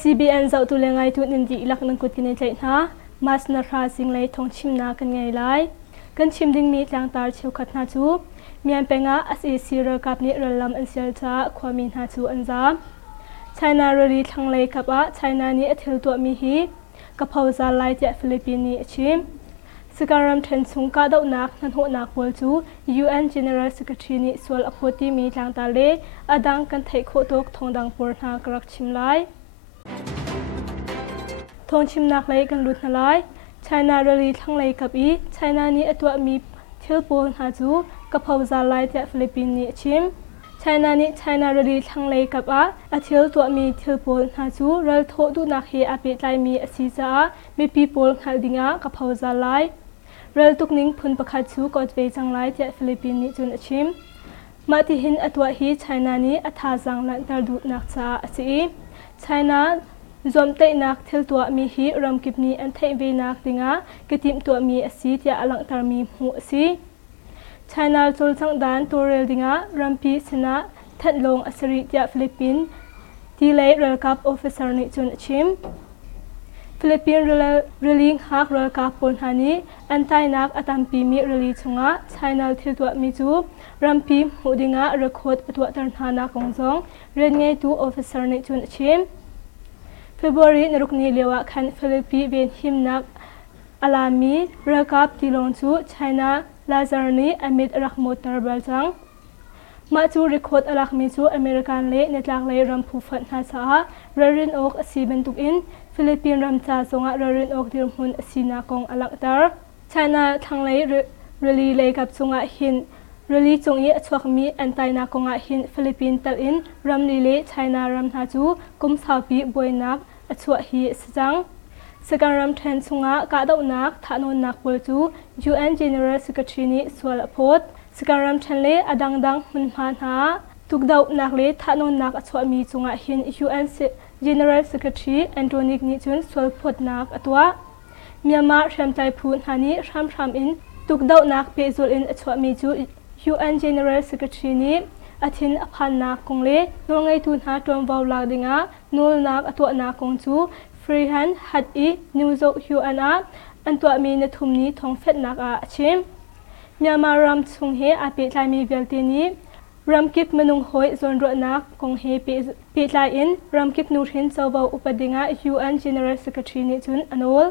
CBN เจ้าตุเลงไงตุนินดีลักนังกุดกินในใจนะมาสนาราสิงเลยทองชิมนากันไงไลกันชิมดิ้งมีทางตาเชียวขัดนาจูเมียนเป็งอาSECเรือกับนี้เรือลำอันเสียจ้าความมีนาจูอันจ้าไชน่าเรือทางเลยกับไชน่านี้เทลตัวมีฮีกับพาวซาไลจากฟิลิปปินส์ชิมสการัมเทนซุงกาดาวนักนันหัวนักบอลจู UN General Secretary นี่ส่วนอภิธีมีทางตาเลอดังกันเทคโคตกทองดังปวดหากรักชิมไลทองชิมนักเลยกันลุดนาไลไชน่าเรือทางเลยกับไชน่านี้ตัวมีเที่ยวปวดหาจูกับพาวซาไลจากฟิลิปปินส์ชิมไชน่านี้ไชน่าเรือทางเลยกับเที่ยวตัวมีเที่ยวปวดหาจูเรือโทดูนักเฮอภิไลมีสีจ้ามีปีปวดหาดิงกับพาวซาไลเรือตุกนิ่งพุนประคัดชูกอดเวจังไลจากฟิลิปปินส์จุนชิมมาที่หินตัวฮีไชน่านี้อัฐาจังลันตรดูนักจ้าสีไชน่าจอมเตนักเทลตัวมีฮีรำกิบนี้อันเทเวนักดิงกติมตัวมีสีที่อลังตารมีหัวสีไชน่าจุลจังดานตัวเรลดิงรำปีสนะทัดลงอสริจากฟิลิปปินส์ที่เลยเรือกับออฟฟิเซอร์นิจุนชิมฟิลิปปินส์เรือลิงฮักเรือกับปนฮานีอันใต้นักอัตัมปีมีเรือลิชงไชน่าเทลตัวมีจูรำปีหูดิงเรือโคดตัวตันหานักของจงเรียนไงตัวออฟฟิเซอร์นิจุนชิมFebruary นรุกนี้เลียวคันฟิลิปปินส์เวนหิมนักอาลามีเรือกับที่ลงจูไชน่าลาซาร์นีอเมริกรักมดนารบัลจังมาจูริคอดอลักมีจูอเมริกันเล่เนตลักเล่รำผู้ฟันหาสาเรือรินออกสีเป็นตุกอินฟิลิปปินส์รำจ่าสงเรือรินออกดิรมุนสีนากงอลักตาร์ไชน่าทางเล่เรือลีเล่กับสงหินเรือลีจงยีชวกมีอันไตนากงหินฟิลิปปินส์ตัลอินรำลีเล่ไชน่ารำหาจูกุมสาวปีบวยนักชวฮีสจังสการัมเทนซุงกาดาวนักทานนนักบอลจู UN General Secretary นี่สวลพดสการัมเทนเล่อดังมันพานหาทุกดาวนักเล่ทานนนักชวมีซุงหิน UN General Secretary แอนโทนีนี่จุนสวลพดนักตัวเมียนมาเชื่อมใจพูนหานี้รำอินทุกดาวนักเปซูลินชวมีจู UN General Secretary นี่อาทิตย์พันนักคงเล่นวงไงทุนหาตัววาวลาดิงนูลนักตัวนักคงจูฟรีฮันฮัดนิวโซฮิวอันอันตัวมีในทุมนี้ทองเฟดนักชิมเมียมารำชงเฮอาเปิดลายมีเวลตีนี้รำกิบมนุงหอยส่วนรนักคงเฮเปิดลายอินรำกิบนูทินเจ้าบ่าวอุปดิงUN General Secretary นี่จุนอนุล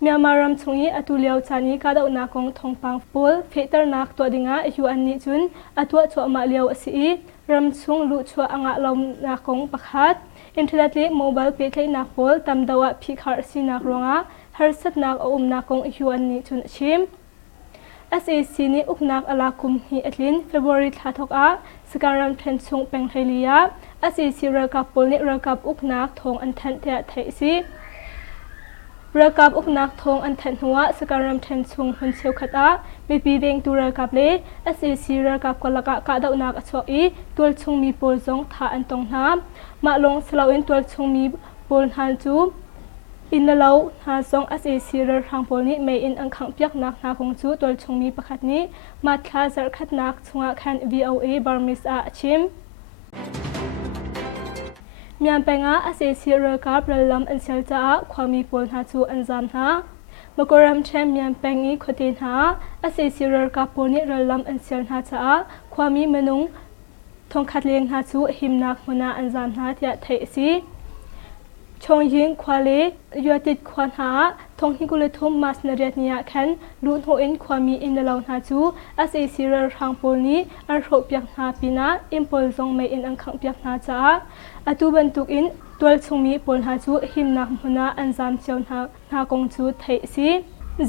เมียมารำชงเฮอตุเลียวชานีกาดาวนักคงทองปังปูลเฟเตอร์นักตัวดิงUN นี่จุนอตัวชัวมาเลียวสีรำชงลุชัวอ่างลมนักคงประคัดอินเทอร์เน็ตโมบายเปิดให้นักบอลตามดาวพิคาร์ซีนักร้องฮาร์สัตนักนักคงUN นี่จุนชิมSEC นี่อุกนักอลาคุมฮีเอลินเฟบรุรีทัดทกสการัมเทนซุงเป็งไทลียา SEC เรือกับปลนี่เรือกับอุกนักทงอันเทนเทียไทยซีเรือกับอุกนักทงอันเทนหัวสการัมเทนซุงหุ่นเชียวขัดมีปีเวงตัวเรือกับเล่ SEC เรือกับกลกะกะดาวนักชอีตัวชงมีปลจงท่าอันตรงน้ำมาลงสลาวินตัวชงมีปลฮันจูอินละเลาหาซองSEC เรือทางปลนี้ไม่อินอังขังเปียกนักนาคงจูตัวชงมีประคัดนี้มาคลาสขัดนักชงแคน VOA บาร์มิสชิมเมียนเป็งSEC เรือกับเรือลำอันเซลจ้าความมีปลหาจูอันจามหามกรำเชมเมียนเป็งอีขดินหาSEC เรือกับปลนี้เรือลำอันเซลหาจ้าความมีมนุงทองขัดเลียงหาจูหิมนักหัวหน้าอันจามหาที่ไทยซีชงยิงควาเลยัวติดควันหาทงฮิกุเลทุมมาสเนเรียนียแคนลุนโฮอินความมีอินเดลาวนาจูSEC เรือทางปลนี้อันโรเปียกนาปีนาอิมพอลซงไม่อินอังขังเปียกนาจ้าอตุบันตุกอินตัวชงมีปลหาจูหิมนักหัวหน้าอันจามเชียวนากงจูไทยซี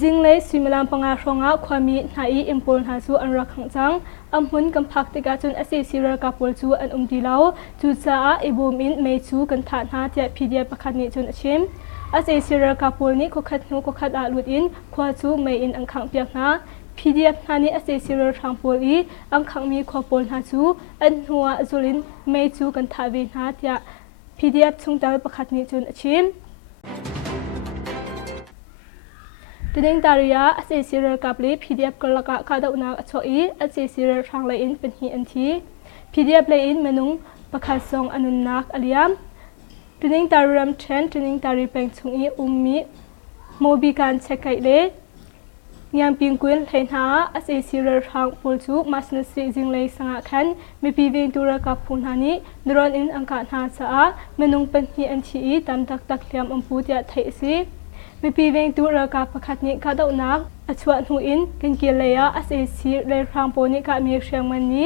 จิงเลยสิมลามปังอารงความมีนายอิมพอลหาจูอันรักขังจังอัมหุนกำพักติกาจุนSEC เรือกับปลจูอันดีเลาจูจ้าอิบูมินไม่จูกันฐานหาเทียพีเดียประคันนี้จุนชิมSEC เรือกับปลนี้ก็ขัดหูก็ขัดอาลุดอินควาจูไม่อินอังขังเปียกนาพีเดียนานี้SEC เรือทางปลอีอังขังมีควาปลหาจูอันหัวจุลินไม่จูกันทาวินหาเทียพีเดียชงเตลประคันนี้จุนชิมดิงตาริยาSEC เรือกับลี PDF กลกะกาดาวนักชอี SEC เรือทางไลน์อินเป็นฮีอันที PDF ไลน์อินเมนุงประคัดทรงอนุนักอลิยาม tuning taram chen tuning tari peng chung i ummi mobi kan chekai le nyam pingkuin leina as a sirer hang pulchu masna si jinglei sanga khan mi pi veng tura ka phunhani dron in angka na cha menung pen hi an chi i tam tak tak hliam ampu tia thei si mi pi veng tura ka pakhat ni ka dau nak achwa nu in kin ki leya as a sir le hang po ni ka mi hriang man ni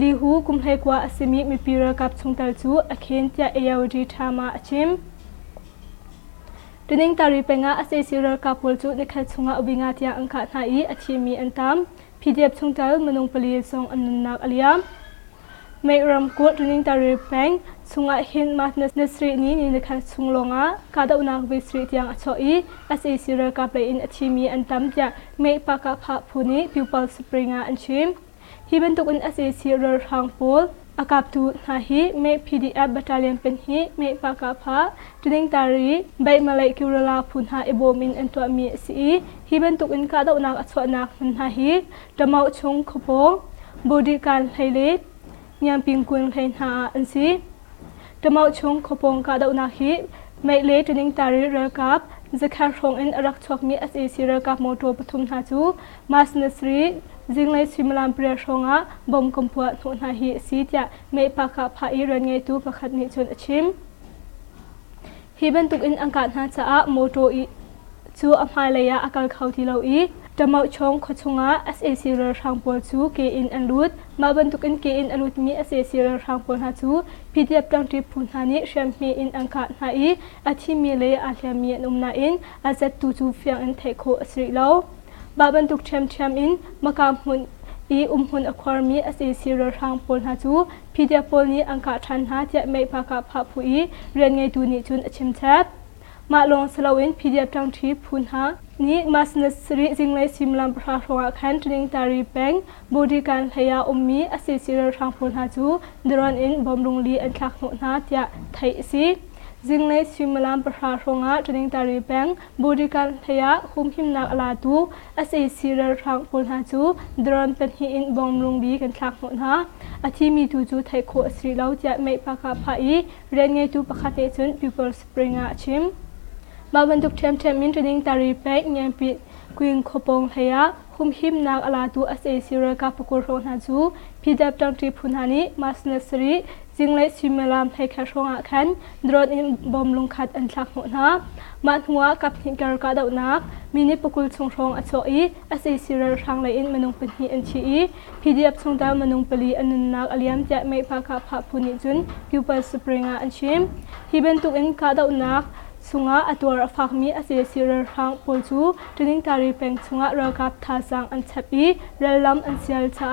li hu kum hlei kwa asimi mi pi ra kap chungtal chu akhen tia ayawdi thama achim tuning tari penga ase sirer kapul chu nikhal chunga ubinga tia angkha na I achimi antam pdf chungtal manung pali song annak aliam meiram ko tuning tari peng chunga hin matnas nasri ni nikhal chunglonga kada unak vi sri tiang achoi ase sirer kaple in achimi antam tia mei paka pha phuni pupil springa anchim hiben tukun ase sirer hangpol akap tu nahi me pdf battalion pen hi me paka pha tuning tari bai malai kurala phunha ebomin antwa mi si hiben tukin ka da unak achwa nak nahi tamau chung khopong body kan thaile nyam pingkun thaina ansi tamau chung khopong ka da unak hi me le tuning tari rakap zakhar rong in arak chok mi as a sira kap moto pathum na chu mas nasri jinglai simlam priya ronga bom kompua thona hi si tia me paka pha I ran ngai tu pakhat ni chun achim hiben tuk in angka na cha moto I chu amhai leya akal khauti lo I tamau chong khochunga as a sira rangpol chu ke in anlut ma ban tuk in ke in alut mi as a sira rangpol na chu pdf tang tri phunhani sham me in angka na I athi mi le a hliam mi numna in azat tu chu fiang in thekho asri lo baban tuk chem in makam hun I hun akhor mi as a sira rangpol na chu pdf pol ni angka than ha tia me paka pha phu I ren ngai tu ni chun achim chap ma long salawin pdf tang tri phunha ni masna sri jinglai simlam pra ronga khan tuning tari peng body kan thaya ummi ase sira rangpol na chu dron in bomrung li an thak no na tia thai si jinglai simlam pra ronga tuning tari peng body kan thaya humhim nak ala tu ase sira rangpol na chu dron pen hi in bomrung li kan thak no na athi mi tu chu thai kho sri lau tia me paka pha I ren ngai tu pakhate chun people springa chim babantuk them min tuning tari pek nyam pi queen khopong thaya humhim nak ala tu ase sira ka pakur ro na chu pdf tang tri phunhani masnasri jinglai simelam thai kha ronga khan dron in bomlung khat an thlak no na ma hnuwa kap thinkar ka dau nak mini pakul chung rong achoi ase sira rang lai in manung pen hi an chi I pdf chungta manung pali anun nak aliam tia mai pha ka pha phuni chun pupil springa an chim hiben tuk in ka dau nak sunga ator afakmi ase sirer hang polchu tuning tari peng chunga rakap thasang an chapi relam an sial cha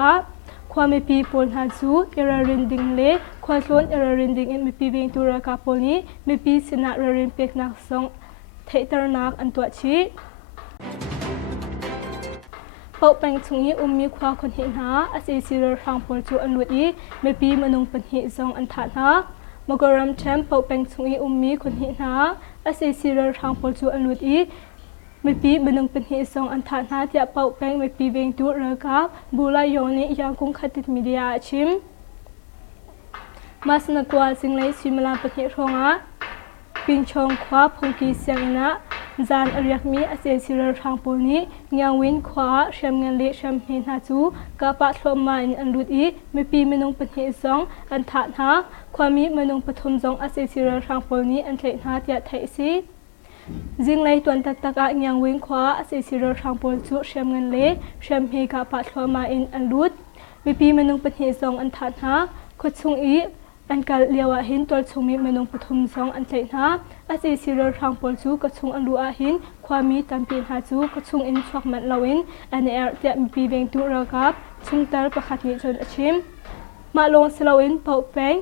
khwame pi pol na chu erarin ding le khwatlon erarin ding in mi pi beng tura ka polni mi pi sina rarin pek nak song theitar nak an twa chi pau peng chungi ummi khwa khon hi na ase sirer hang polchu an lui mi pi manung pan hi zong an tha na Mogoram Chem pau peng chungi ummi khon hi na ase sirer hangpol chu alut I mipi benung pen hi song an tha na tia pau peng mipi veng tu raka bula yoni yakung khatit media chim masna kwa singlai simala pen hi ronga pinchong khwa phungki siangna zan ariak mi ase sirer hangpol ni nyangwin khwa shamngan le sham hi na chu ka pa thloma in anlut I mipi menung pen hi song an tha na khwami manung pathum jong ase sira rangpol ni an thlei na tia thai si jinglai twan tak taka nyangwing khwa ase sira rangpol chu shamngan le sham he ka pa thloma in an lut mipi manung pathi jong an tha na khochung I an kal liawa hin tol chungmi manung pathum jong an thlei na ase sira rangpol chu kachung an lu a hin khwami tampi ha chu kachung in chok man lawin an er tia mipi beng tu rakap chungtar pakhat ni chon achim ma long slowin pau peng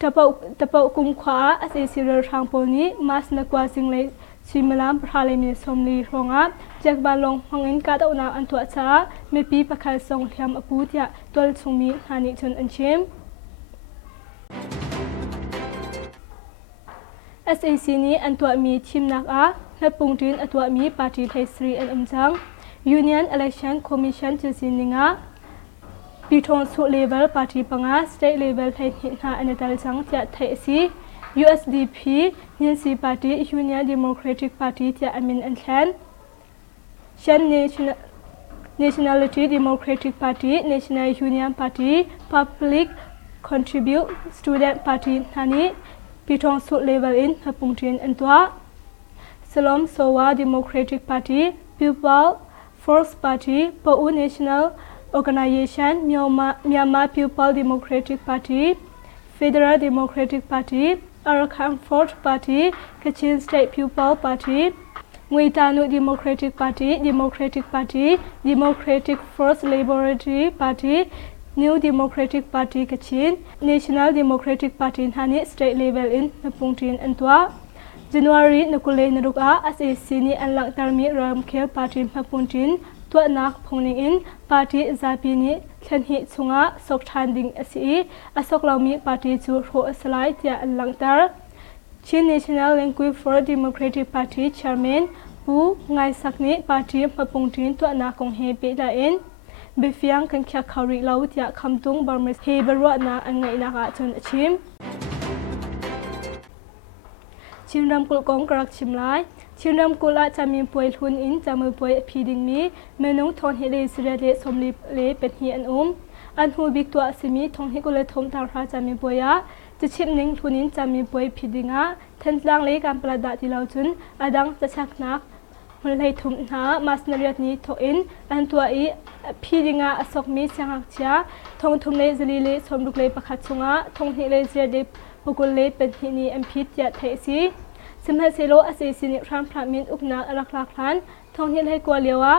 tapau kum khwa ase sirer hangpol ni mas na kwa singlai simalam prale mi somli ronga jakba long hongin ka da una an tua cha me pi pakhal song hliam apu tia tol chungmi hani chon an chem SAC ni an tua mi chimnak a napungtin atwa mi party thai sri an amjang Union Election Commission chu sininga ปีทงสุเลเวลปาร์ตี้ปังอาสเตทเลเวลให้หินหาอันดัลจังเทียไทยซี USDP ยินซีปาร์ตี้ Union Democratic Party เทียอามินอันแคนชัน Nationality Democratic Party National Union Party Public Contribute Student Party ท่านี้ปีทงสุเลเวลอินฮปุงจีนอันตัวสลอมโซวา Democratic Party People Force Party POU National Organization Myanmar People Democratic Party Federal Democratic Party Arakan Force Party Kachin State People Party Muitanu Democratic Party Democratic Party Democratic Force Laboratory Party New Democratic Party Kachin National Democratic Party Hani State Level in Napungtin Antwa January Nakule Naruka SAC ni Anlang Tarmi Ramkhel Party Napungtin Tua Nak Pongning in Party Zapi ni Thanhi Chunga Sok Thanding SE Asok Laumi Party Chu Ro Asalai Tia Anlang Tar Chin National Language for Democratic Party Chairman Pu Ngai Sakni Party Napungtin Tua Nak Kong He Pe La in Befiang kan kya khawri lau tia khamtung barmes he barwa na angai na ka chun achim chimram kul kong karak chimlai chimram kula chamin poi thun in chamu poi phiding mi menung thon he le sira le somli le pethi an hu bik to asimi thong he kule thom tar ra chamin poya chichim ning thunin chamin poi phidinga thenlang le kam plada ti lau chun adang chachak nak Mulai thum na mas nariat ni to in an tua I phidinga asok mi sangak chia thong thum le zali le somruk le pakhat chunga thong hi le zia de pukul le penhi ni ampit ya thai si simha selo ase sin ram phramin ukna alaklak hlan thong hi le kwa lewa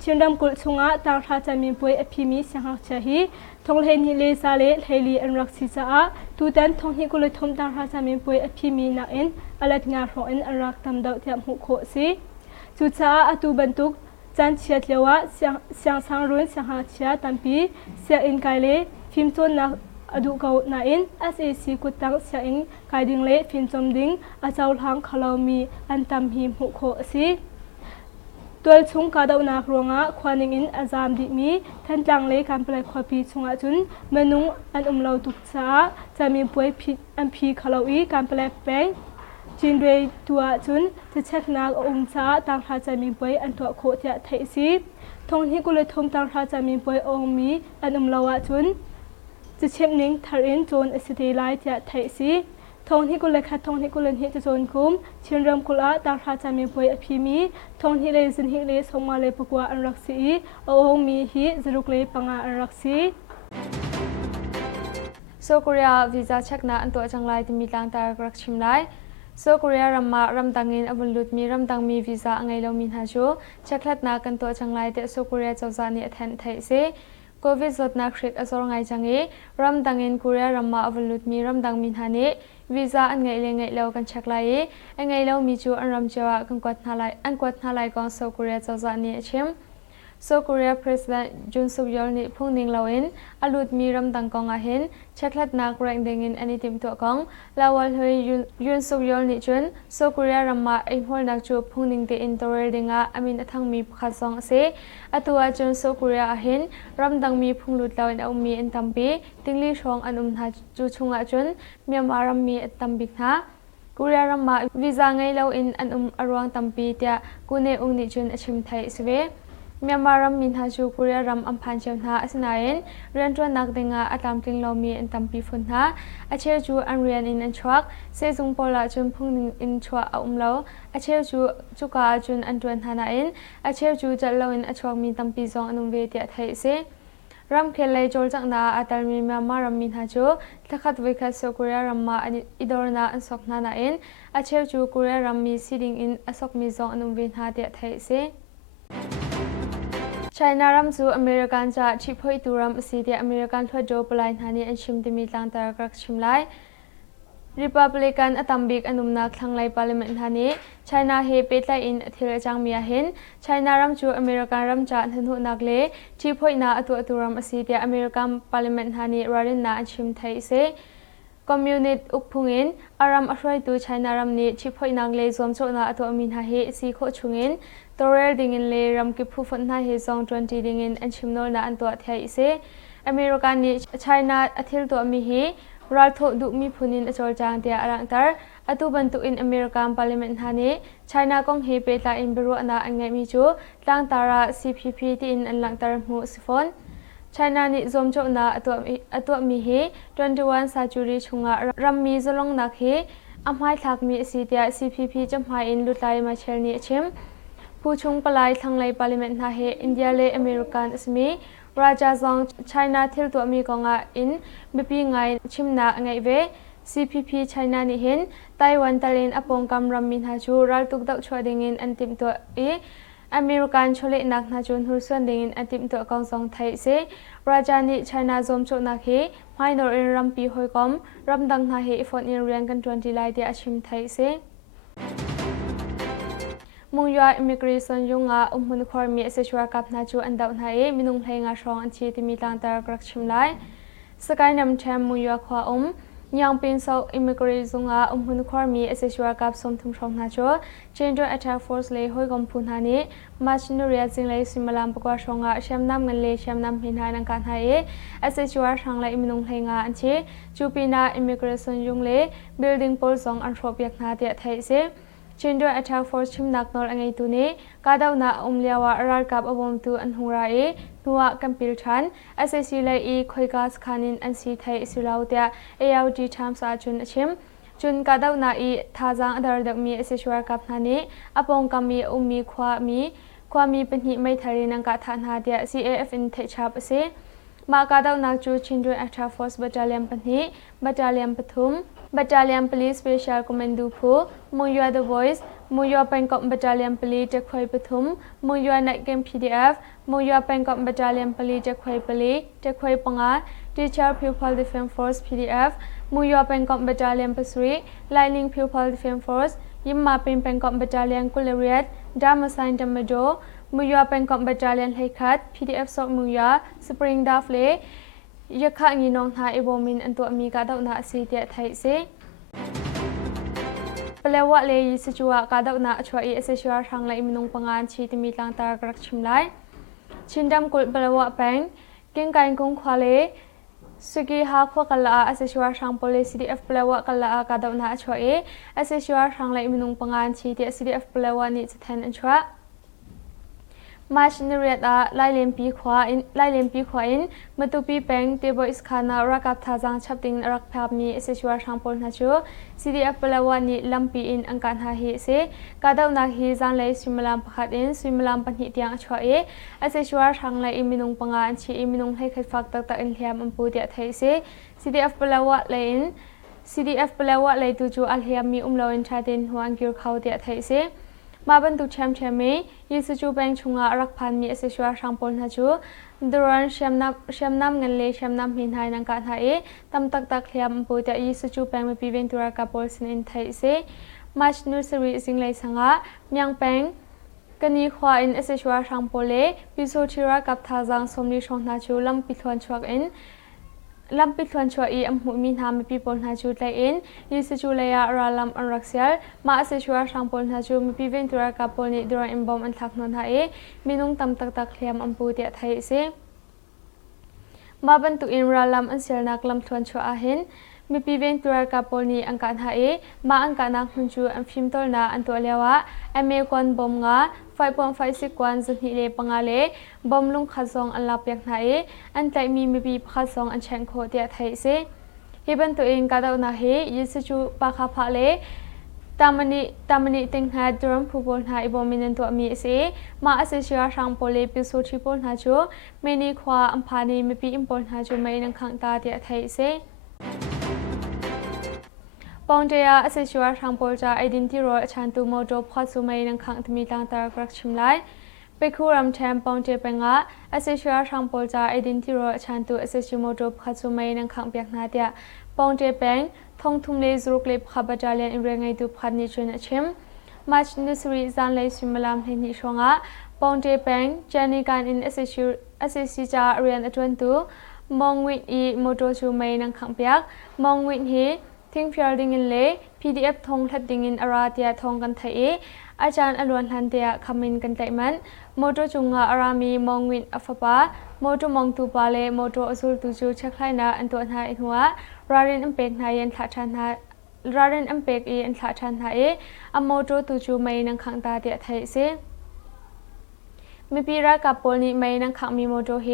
chindam kul chunga tar tha chamin poi aphimi sangak chia hi thong le ni le sa le theli anrak si cha a tu tan thong hi kul thum tar tha chamin poi aphimi na in alat nga ro in arak tam dau tiam hu kho si Chucha atu bantuk chan chiat lewa siang sang run siang ha chia tampi sia in kaile phim chon na adu kau na in SAC kutang sia in kaiding le phim chom ding a chaul hang khalomi an tam hi mu kho si tol chung ka dau na ronga khwaning in azam di mi thantlang le kam plai khwapi chunga chun menung an umlo tuk cha chami poi phi an phi khalawi kam plai peng Chinre tua chunจะเช็คนักช้าต่างราชมีป่วยอันตัวโคตรไทยซีทงที่กุลทมต่างราชมีป่วยองมีอันลาวจุนจะเช็คนิ่งทารินโจนอสิติไลจะไทยซีทงที่กุลขัดทงที่กุลหิจะโจนคุมเชียนรำกุลาต่างราชมีป่วยอภิมีทงที่เลสินฮิเลสมาเลปกว่าอันรักซีองมีฮิจรุกเลปังอันรักซีโซโคเรียวีซ่าเช็คนะอันตัวจังไรที่มีต่างตากรักชิมไลโซโคเรียรัมมารำตังอินอบุลลุดมีรำตังมีวีซ่าไงเรามีหาชูเช็คลัดนากันตัวจังไรเตโซโคเรียเจ้าจานี่แทนไทยเซโควิดจดนักคริกอสรไงจังเอรำตังอินโคเรียรัมมาอบุลลุดมีรำตังมีหานี่วีซ่าอันไงเลยไงเรากันเช็คไลไงเรามีชูอันรำเจ้ากันกวดนาไลอันกวดนาไลกองโซโคเรียเจ้าจานี่ชิมSouth Korea President Jun Suk Yeol ni phung ning lawin alut mi ram dang kong a hin chaklat nak rang dengin ani tim to kong lawal hoi Jun Suk Yeol ni chun South Korea ramma ai hol nak chu phung ning te in torel dinga amin athang mi pakha song se atua chun South Korea a hin ram dang mi phung lut lawin au mi in tampi tingli shong anum na chu chunga chun Myanmar ram mi tambi tha Korea ramma visa ngai law in anum arwang tampi tia kune ung ni chun achim thai swe Myanmar ram min ha chu Korea ram amphan cheu na asinain rentwa nak denga atam tling lo mi en tampi phun ha ache chu anrian in an chwak se jung pola chun phung in chwa umlo ache chu ka chun antwan hana in ache chu challo in achwak mi tampi zong anum ve tia thai se ram khelai chol chang na atal mi Myanmar ram min ha chu thakhat vekha so Korea ram ma idorna an sok na na in ache chu Korea ram mi siding in asok mi zong anum ve ha tia thai se China ram chu American cha chipoi turam asidia American thojo palai hani an shim timi tlang tar krak shimlai Republican atambik anumna thanglai parliament hani China he petlai in thil chang mia hin China ram chu American ram cha thanhu nakle chipoi na atu turam asidia American parliament hani rarin na shim thai se community ukphungin aram asroi tu China ram ni chipoi nangle zom cho na atu amin ha he si kho chungin Torel dingin le ram ki phu fon na he zong 20 dingin an chimnol na an to thai se อเมริกันนี่ไชน่าอาทิลตัวมีฮีรัลโทดุมีพูนินอจอลจางเตียอลังตาร์อตุบันตุอินอเมริกันพาร์ลิเมนต์ฮานีไชน่าคงฮีเปตาอินเบรุอนาอังไงมีจูลังตารา CPP ที่อินอันลังตาร์มูสิฟอนไชน่านี่ซอมโจนาอตัวมีฮี21 century ชุงะรัมมีจลงนักฮีอัมไฮทักมีสีเตีย CPP จำไฮอินลุตไลมาเชลนีชิมผู้ชุงปลายทางไลพาร์ลิเมนต์ฮาเฮอินเดียเลอเมริกันสมีราชาซองไชน่าทิลตัวมีกงะอินบิปีไงชิมนาไงเว CPP ไชน่านี่เห็นไต้หวันตะเลนอปงกำรัมมินฮาจูรัลตุกตักชวดิงินอันติมตัวอเมริกันชเลนักนาจุนฮุส่วนดิงินอันติมตัวกองซองไทยเซราชานี่ไชน่าซอมโจนักเฮไม่นอรินรัมปีหอยกอมรัมดังนาเฮฟอนอินเรียนกัน20ไลเดียชิมไทยเซมุงยาอิมิเกรชันยุงอามุนคอร์มีเอสชัวกับนาจูอันดาวนาเอมินุงเพลงอาชองอันชีที่มีต่างตากรักชิมไลสกายนำแชมมุงยาขวายังเป็นสาวอิมิเกรชันอามุนคอร์มีเอสชัวกับสมทุมชองนาจูเจนดอร์แอตแทกฟอร์สเลยหอยกอมพูนฮานีมาชินเรียจิงเลยสิมลามปกว่าชองอาเชมน้ำเงินเลยเชมน้ำพินหายนังการหายเอสชัวช่างเลยมินุงเพลงอาอันชีจูปีนาอิมิเกรชันยุงเลยบิลดิ้งโพลซองอันทรอปยักนาเดียไทยเซGender attack force chim nak nol angai tu ni kadau na umliawa rar kap awom tu an hungra nuwa kampil than SSC lai khoika skhanin an si thai silautia AUD tham sa chun achim chun kadau na thajang adar dak mi SSR kap nani apong kami ummi khwa mi panhi mai thari nang ka than ha dia CAF in thai chap ase ma kadau na chu Gender attack force battalion panhi battalion pathum Battalion Police Special Commando Phu Muyua The Voice Muyua Bangkok Battalion Police Jakhoi Pathum Muyua Night Game PDF Muyua Bangkok Battalion Police Jakhoi Panga Teacher Pupil Defence Force PDF Muyua Bangkok Battalion Pasuri Lightning Pupil Defence Force Yimma Pin Bangkok Battalion Kulariat Damasign Damado Muyua Bangkok Battalion Haikat PDF Sok Muyua Spring Dafleยะขะงีนองทาเอโบมินอันตัวมีกาดาวนาสีเตียไทยเซเปลวะเลยยิสจัวกาดาวนาช่วยเอสชัวทางไลมินงปังงานชีตมีลังตากรักชิมไลชินดำกุลเปลวะแปงเก่งการกงควาเลสกีฮาควกลาเอสชัวทางโพลิส CDF เปลวะกลากาดาวนาช่วยเอสชัวทางไลมินงปังงานชีเตีย CDF เปลวะนี่จะแทนอันชัวมาชนเรียดไล่เลมปีขวาอินมาตุปีแปงเตบอิสคานารักกับทาจังชับติงรักภาพมีเอสชัวทางโพลนาชู CDF เปลวานีลัมปีอินอังการหาฮีเซกาดาวนาฮีจังเลยสวิมลามพัดอินสวิมลามปัญหิตียงช่วยเอสชัวทางเลยอิมินุงปังงานชีอิมินุงให้ขัดฟักตักอินเทียมอัมพูเดียไทยเซ CDF เปลวาเลยอิน CDF เปลวาเลยตูจูอัลเฮียมมีลาวินชาตินหัวอังกิรเขาเดียไทยเซมาบรรทุกแชมมียิสจูแบงชงรักพันมีเอสชัวทางโพลนาจูดรอนแชมน้ำเงินเลยแชมน้ำหินไทยนังการไทยตำตักเลียมปูแต่ยิสจูแบงมีปีเวนตุระกับโพลสินไทยเซมาชนูสรีสิงเลยสังะเมียงแปงกันนี้ควาอินเอสชัวทางโพลพิโซชิระกับทาจังสมนิชงนาจูลำปิทวนชวกอินลำปิดทวนชัวอัมหุมินหามีปีปนหาจูไลเอ็นยิสจูเลยราลัมอันรักเซียลมาเสชัวทางปนหาจูมีปีเวนตุระกับปนนิดรอิมบอมอันทักนนหามีนุ่งตำตักเลียมอัมปูเตียไทยเซมาบรรทุกอินราลัมอันเซียลนักลำทวนชัวอาเห็นมีปีเวนตุระกับปนนิอังการหามาอังการนักหุ่นจูอันฟิมตอลนาอันตัวเลียวะอเมริกันบอมงา5.56 วันจนหิเลปังอาเลบอมลุงขัดซองอันลับยักไหนอันใจมีปีขัดซองอันเชงโคเตียไทยเซฮิบันตัวเองกาดาวนาเฮยิสจูปาคาพาเลตามนิติงหาดรมผู้บริหารบอมินันตัวมีเซมาอาเซียทางโพลีพิสูจน์ที่ปนหาจูเมนีควาอัมพานีมีปีอิมพอร์ตหาจูไม่นังขังตาเตียไทยเซปองเจียเอสชัวทางโพลจาไอดินที่รอชันตูโมโจพอสุไม่นังขังที่มีต่างตากรักชิมไลไปคู่รำแชมปองเจียเป็นงะเอสชัวทางโพลจาไอดินที่รอชันตูเอสชัวโมโจพอสุไม่นังขังเปียกนาเตียปองเจียเป็นทงทุ่มเลซุรุกเลบขับบัจเลียนอิมเรงไงดูพันนิชนชิมมาชนิสรีจานเลสิมลามเทนิชงะปองเจียเป็นเจนิการอินเอสชัวจาเรียนอจวนตูมองวิอีโมโจชูไม่นังขังเปียกมองวิฮีทิ้งฟิลดิ้งอินเล่ PDF ทงทัดดิ้งอินอาราเตียทงกันไทย อาจารย์อลวนฮันเตียคำมินกันไตมันโมโตจุงงาอารามีมองวินอัฟปาโมโตมองตูปาเลโมโตอสุลตูจูชักไลนาอันตัวนาอินหัวรารินอัมเปกนายันทัชันฮารารินอัมเปกอีอันทัชันฮาอัมโมโตตูจูไม่นังขังตาเตียไทยเซมีปีรักกับปอลนี้ไม่นังขังมีโมโตเฮ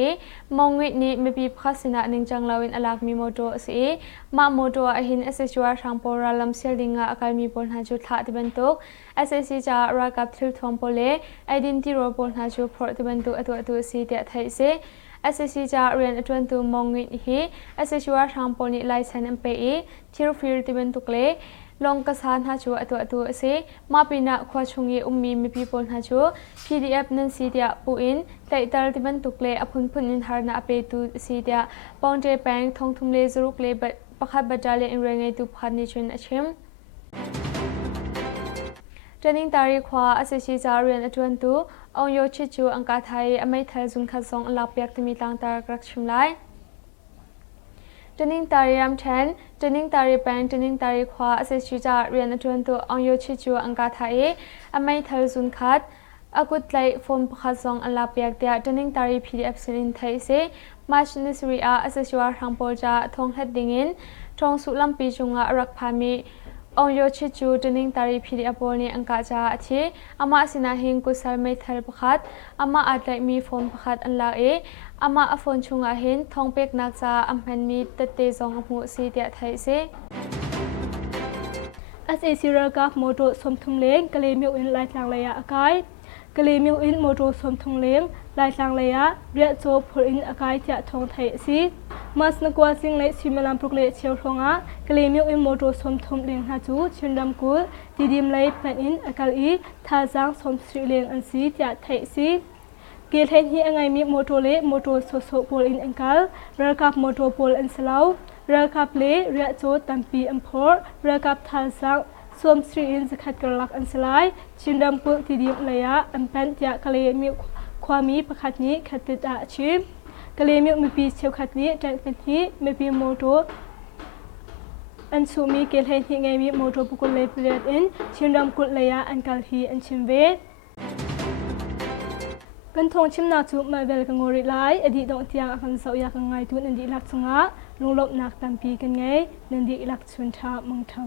มองวินี้มีปีพัศนาหนึ่งจังลาวินอลักมีโมโตสีมาโมโตอหินเอสชัวทางปอราลัมเซลดิงาอากามีปอลหาจุดท่าที่บรรทุกเอสซีจารักกับทิลทอมโปเลไอดินที่โรปอลหาจุดพอที่บรรทุกตัวสีเดียไทยเซเอสซีจาเรียนจวนตัวมองวินี้เอสชัวทางปอลนี้ไลเซนเอ็มเปอีทิลฟิลที่บรรทุกเลลงกระสานหาชัวตัวเสมาปีนักขวาชงเอมีมีพีปนหาชัว PDF นั้นสีเดียปูอินแต่ตลที่มันตุกเลอพุนพุนอินหานาเปตูสีเดียปองเจแปงทองทุ่มเลสรุกเลประคับบัจจาเลอินเรงไอตุพันนิชนอชิมเทรนนิ่งตารีขวาอาศัยชีจาเรียนอจวนตูองโยชิจูอังกาไทยอเมริกาจุนขัดสองหลักเปียกที่มีต่างตากรักชิมไลเทรนนิ่งตารีรำเชนเทรนนิ่งตารีแปงเทรนนิ่งตารีขวาอาศัยชีจาเรียนอจวนตูองโยชิจูอังกาไทยอเมริกาจุนขัดอากุตไลโฟมประคัดสองอันลาเปียกเดียเทรนนิ่งตารี PDF สินไทยเซมาชนิสรีอาอาศัยชีวาทางโปรจาทองเฮดดิงินทองสุลัมปีจุงอารักพามีองโยชิจูเทรนนิ่งตารี PDF บอลนี้อังกาจาทีอามาสินาหิงกุศลไม่ทัลประคัดอามาอาจไลมีโฟมประคัดอันลาอามาอโฟนชุงอาหินทองเป็กนักจาอัมพันมีตเตจงอหูสีเดียไทยเซSAC รักโมโตสมทุมเลงกะเลมิวอินไลทางระยะอากายกะเลมิวอินโมโตสมทุมเลงไลทางระยะเรียโจพลอินอากายจะทองไทยซีมาสนกวาซิงเลชิมลัมปรุกเลเชียวทองกะเลมิวอินโมโตสมทุมเลงฮาจูชินดัมกุลดีดิมไลแปนอินอากาลีทาจังสมสรีเลงอันซีจะไทยซีเกลเฮนฮีอังไงมีโมโตเลโมโตโซโซโพลอินอังกาลรักกับโมโตโพลอินสลาวรักกับเลเรียโจตัมปีอัมพอร์รักกับทาจังสวมสตรีอินสกัดกระลักอันสลายชินดำกุลที่ดีมระยะอันเป็นจากกะเลมีความมีประคัดนี้ขัดติดอาชีพกะเลมีปีเชียวขัดนี้แต่เป็นที่ไม่ปีโมโตอันสูมีเกลเฮนที่ไงมีโมโตปุกุลเลเปรียดอินชินดำกุลระยะอันกัลฮีอันชิมเวกันทงชิมนาจูมาเวลกังโงริไลอดีตดงเตียงอันเสาอยากไงตุนันดีลักษณะลงลบนักตัมปีกันไงนันดีลักษณะมังเทา